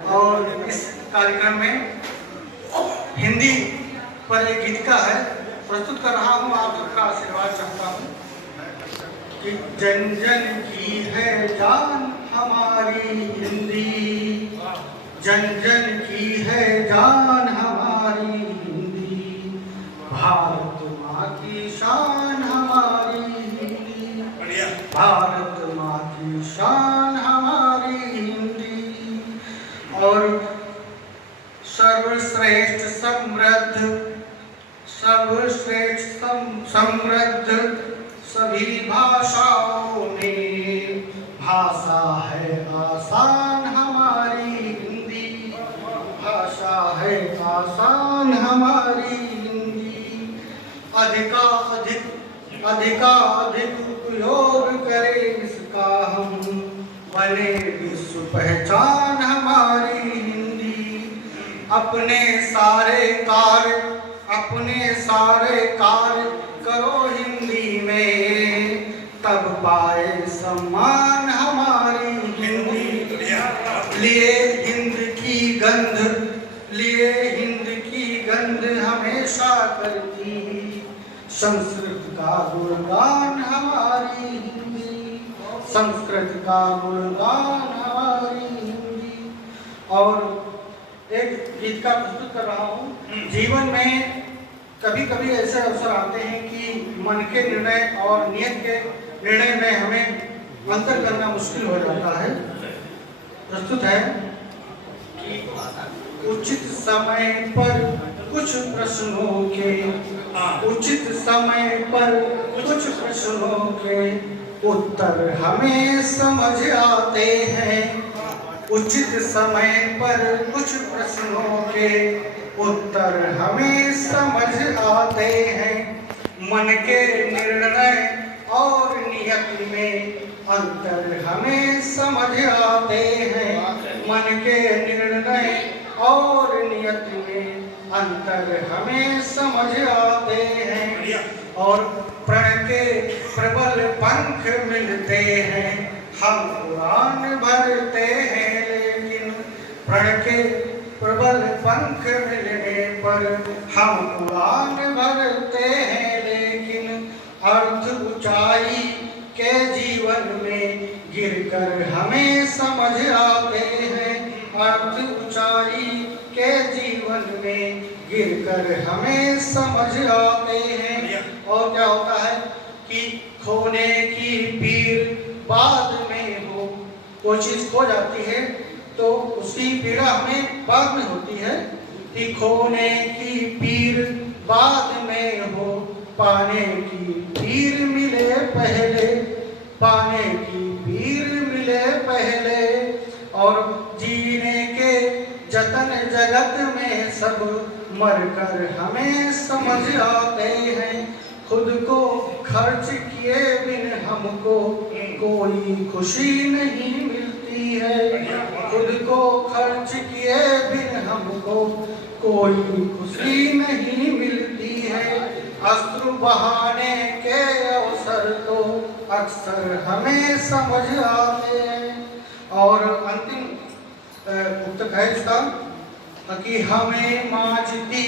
और इस कार्यक्रम में हिंदी पर एक गीतिका है प्रस्तुत कर रहा हूँ। आप सबका आशीर्वाद चाहता हूँ कि जन जन की है जान हमारी हिंदी, जन जन की है जान हमारी हिंदी, भारत माँ की शान हमारी हिंदी, भारत माँ की शान हमारी हिंदी। और सर्वश्रेष्ठ समृद्ध, सर्वश्रेष्ठ समृद्ध सभी भाषाओं में भाषा है आसान हमारी हिंदी, भाषा है आसान हमारी हिंदी। अधिकाधिक उपयोग करें इसका हम, बने विश्व पहचान हमारी हिंदी। अपने सारे कार्य करो हिंदी में, तब पाए सम्मान हमारी हिंदी। लिए हिंद की गंध हमेशा करती, संस्कृत का गुणगान हमारी हिंदी, संस्कृत का गुणगान हमारी हिंदी। और एक गीत का प्रस्तुत कर रहा हूँ। जीवन में कभी कभी ऐसे अवसर आते हैं कि मन के निर्णय और नियत के निर्णय में हमें अंतर करना मुश्किल हो जाता है। प्रस्तुत है कि उचित समय पर कुछ प्रश्नों के, उचित समय पर कुछ प्रश्नों के उत्तर हमें समझ आते हैं, उचित समय पर कुछ प्रश्नों के उत्तर हमें समझ आते हैं। मन के निर्णय और नियत में अंतर हमें समझ आते हैं, मन के निर्णय और नियत में अंतर हमें समझ आते हैं। और प्रण के प्रबल पंख मिलते हैं, हम उड़ान भरते हैं, लेकिन प्रण के प्रबल पंख मिलने पर हम उड़ान भरते हैं, लेकिन अर्थ ऊंचाई के जीवन में गिरकर हमें समझ आते हैं, अर्थ ऊंचाई के जीवन में गिरकर हमें समझ आते हैं। और क्या होता है कि खोने की पीर बाद में हो, कोई चीज खो जाती है तो उसकी पीड़ा हमें बाद में होती है कि खोने की पीर बाद में हो, पाने की पीर मिले पहले, पाने की पीर मिले पहले। और जीने के जतन जगत में सब मरकर हमें समझ आते हैं, खुद को खर्च किए बिन हमको कोई खुशी नहीं मिलती है, खुद को खर्च किए बिन हमको कोई खुशी नहीं मिलती है। अश्रु बहाने के अवसर तो अक्सर हमें समझ आते हैं। और अंतिम पुस्तक है इसका कि हमें मांझती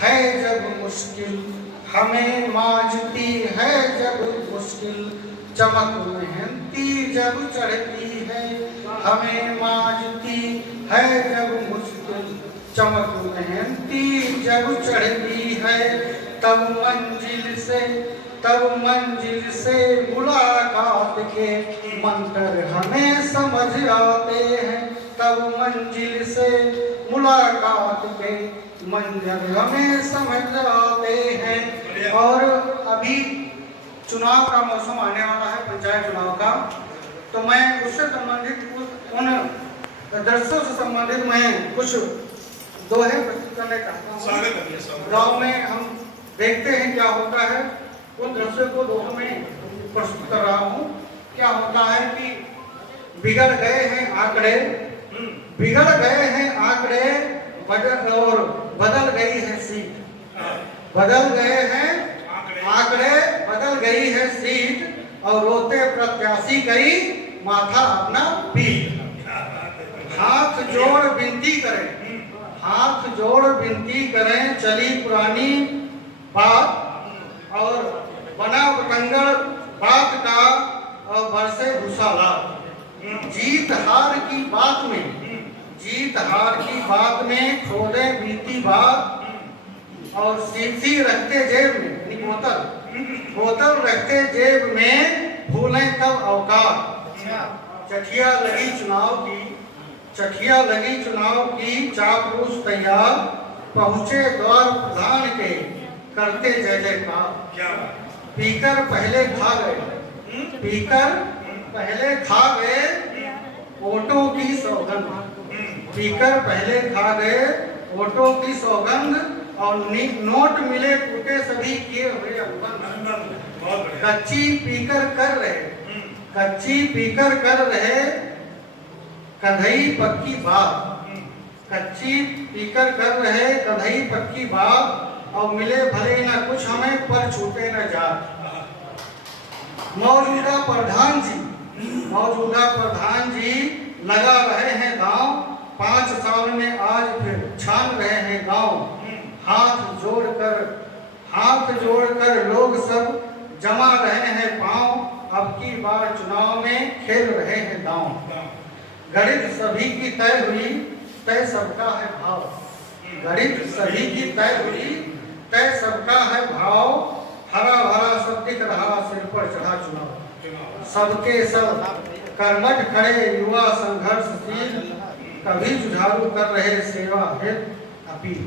है जब मुश्किल, हमें मांझती है जब मुश्किल, चमक मेहनती जब चढ़ती है, हमें मांझती है जब मुश्किल, चमक मेहनती जब चढ़ती है। तब मंजिल से मुलाकात के मंत्र हमें समझ आते हैं, तब मंजिल से मुलाकात के मंजर हमें समझ आते हैं। और अभी चुनाव का मौसम आने वाला है, पंचायत चुनाव का, तो मैं उससे संबंधित उन दृश्यों से संबंधित मैं कुछ दोहे प्रस्तुत करने चाहता हूँ। गाँव में हम देखते हैं क्या होता है, उन दृश्यों को दोहों में प्रस्तुत कर रहा हूँ। क्या होता है कि बिगड़ गए हैं आंकड़े, बिगड़ गए हैं आंकड़े, और बदल गई है सीट, बदल गए हैं आंकड़े, बदल गई है सीट, और रोते प्रत्याशी गई माथा अपना पीट। हाथ जोड़ विनती करें, हाथ जोड़ विनती करें, चली पुरानी बात और बना बतंगड़ बात का और बरसे भूसाला। जीत हार की बात में, जीत हार की बात में खोले बीती बात और शीशी रखते जेब में, यानी बोतल रखते जेब में, भूलें कब अवकाश। चठिया लगी चुनाव की, चठिया लगी चुनाव की, चापलूस तैयार, पहुंचे द्वार प्रधान के, करते जय जयकार। पीकर पहले खा गए, पीकर पहले खा गए ओटों की सौगंध, पीकर पहले खा गए ओटों की सौगंध और नोट मिले टूटे सभी किए हुए अनुबंध। कच्ची पीकर कर रहे, कच्ची पीकर कर रहे कधई पक्की बात, कच्ची पीकर कर रहे कधई पक्की बात और मिले भले न कुछ हमें पर छूटे न जात। मौजूदा प्रधान जी, मौजूदा प्रधान जी लगा रहे हैं दांव, 5 साल में आज फिर छान रहे हैं गांव। हाथ जोड़कर लोग सब जमा रहे हैं पांव, अब की बार चुनाव में खेल रहे हैं दांव। गणित सभी की तय हुई, तय सबका है भाव, गणित सभी की तय हुई, तय सबका है भाव। हरा भरा सब दिख रहा सिर पर चढ़ा चुनाव, सबके सब कर्मठ खड़े युवा संघर्षशील, कभी जुझारू कर रहे सेवा हित अपील।